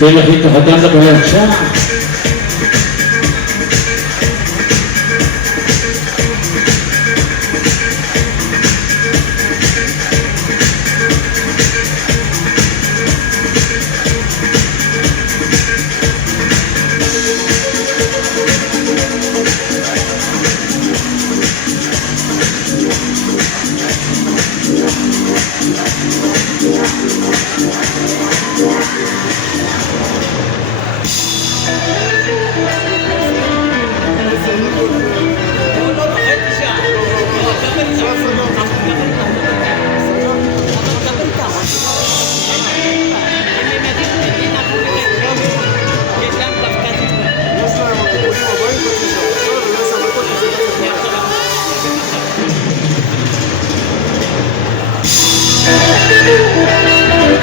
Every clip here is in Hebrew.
כן, לכי תחתם לקהל שם.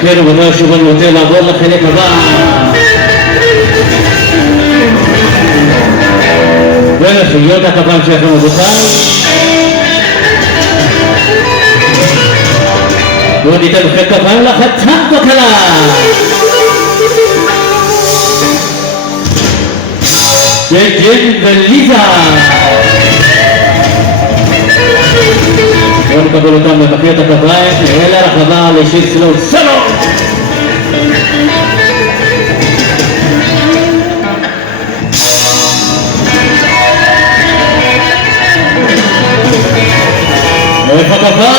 כן, אבל לא שוב אני רוצה לעבור לחלק הבא. ולחיות הכוון שלכם רבותיי. בואו ניתן לכם כוון לחתן וכלה. ג'ן וליזה. בואו נקבל אותם לבקר את הכוון, אלה הרחבה לשיר סלו סלו! איפה הכוון?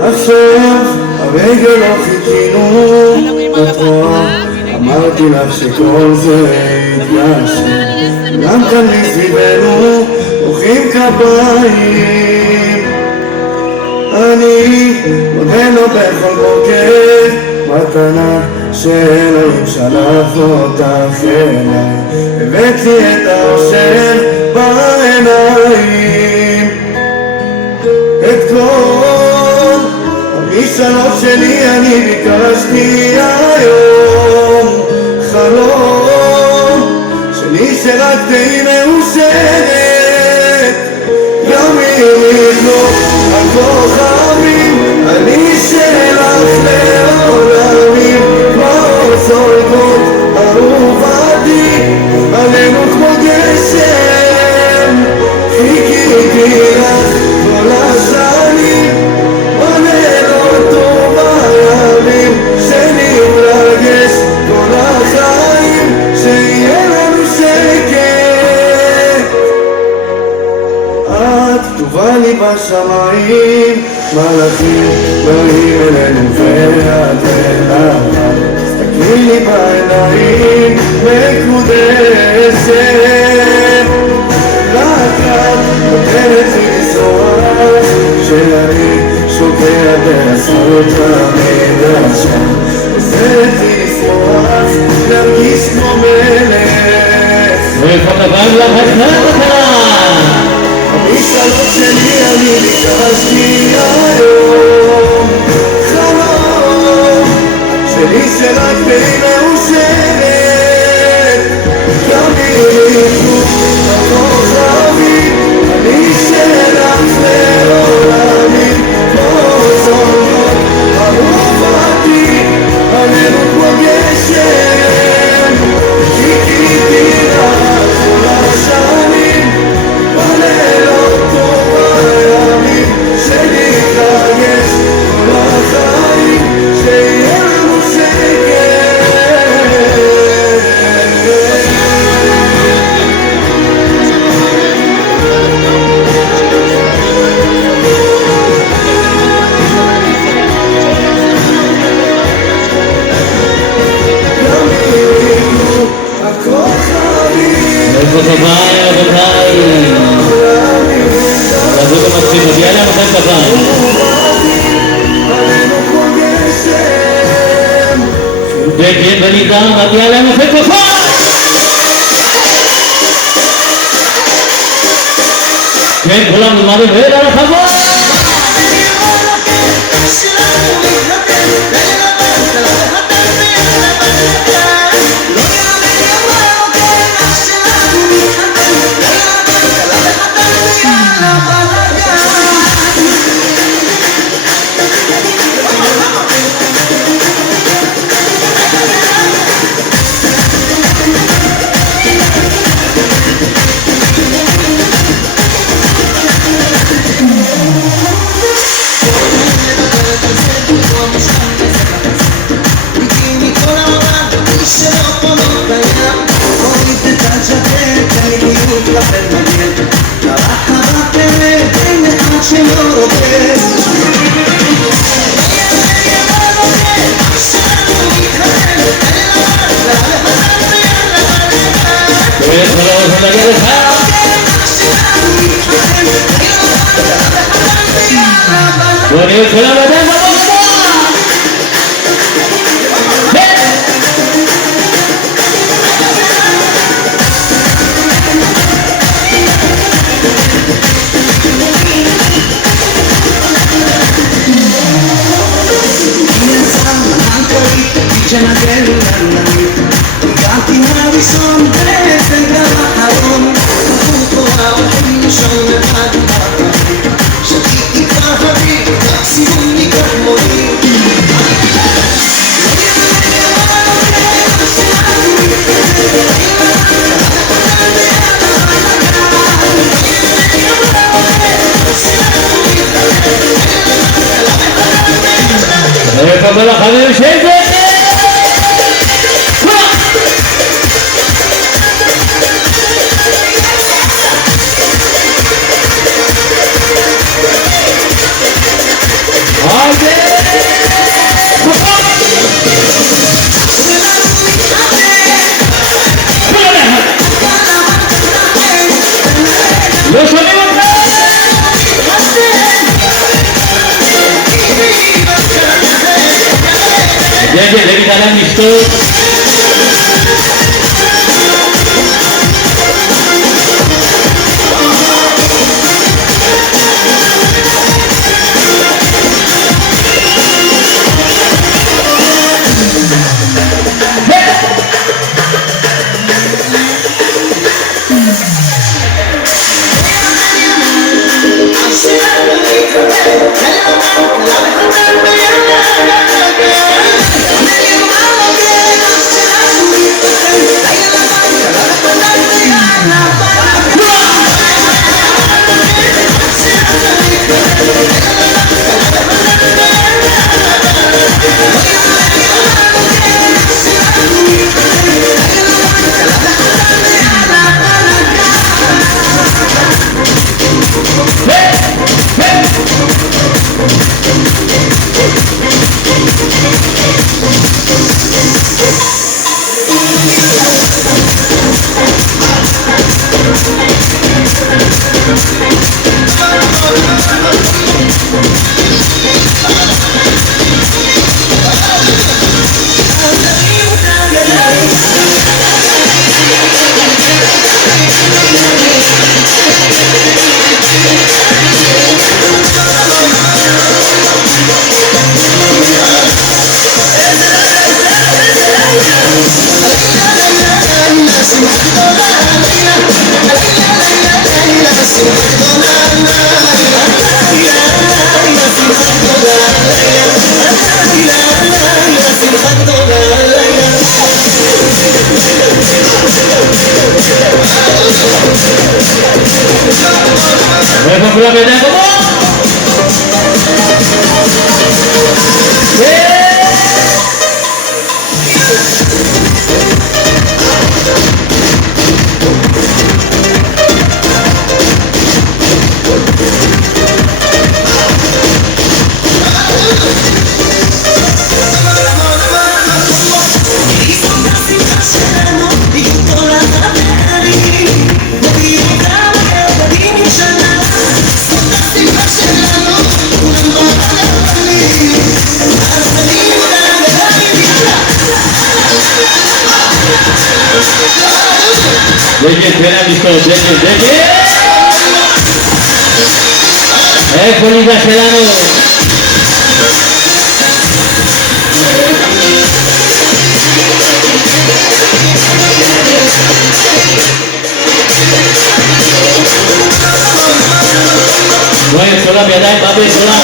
עכשיו הרגע לא חיכינו לתואר, אמרתי לך שכל זה יתגשם, גם כאן מסביבנו מוחאים כפיים. אני מודה לו בכל בוקר, מתנה שאלוהים שלח אותך אליי, הבאת לי את האושר בעיניים. את כל המשאלות שלי אני ביקשתי היום, חלום שלי שרק תהי מאושרת, גם אם יתנו הכוכבים אני שלך לעולמים, כמו סולקות אהובתי עלינו כמו גשם. חיכיתי לך כל השנים בלילות ובימים, שנתרגש כל החיים, שיהיה לנו שקט. את כתובה לי בשמיים, מלאכים באים אלינו ואת אליי, תסתכלי לי בעיניים מקודשת, רק את נותנת לי לשרוח, שאני שוקע בעשרות המדרשה, עוזרת לי לשמוח, להרגיש כמו מלך. ואיפה כוון לחתן וכלה? המשאלות שלי אני ביקשתי היום, חלום שלי שרק תהי מאושרת, גם אם יתנו הכוכבים אני שלך לעולמים, כמו סולקות אהובתי עלינו כמו גשם. חיכיתי לך כל השנים בלילות ובימים, שנתרגש כל החיים, שיהיה לנו שקט. כפיים, רבותיי. הזוג המתחיל, מגיע להם לכם כפיים. וגן וניתן, מגיע להם לכם כפיים. כן, כולם נלמדים ואלה לחבות. ונהיה כולם עדיין בבוקר. וקבל החברים של זה לא שומעים אותך להגיד עליהם לשתות דגל בין המשקולות, דגל! איפה ליגה שלנו? רואים כולם ידיים באוויר, כולם.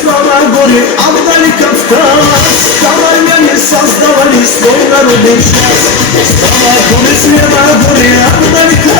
Слава горе, отдали Кавказ. Камнями создавали свой народный час. Слава горе, отдали Кавказ.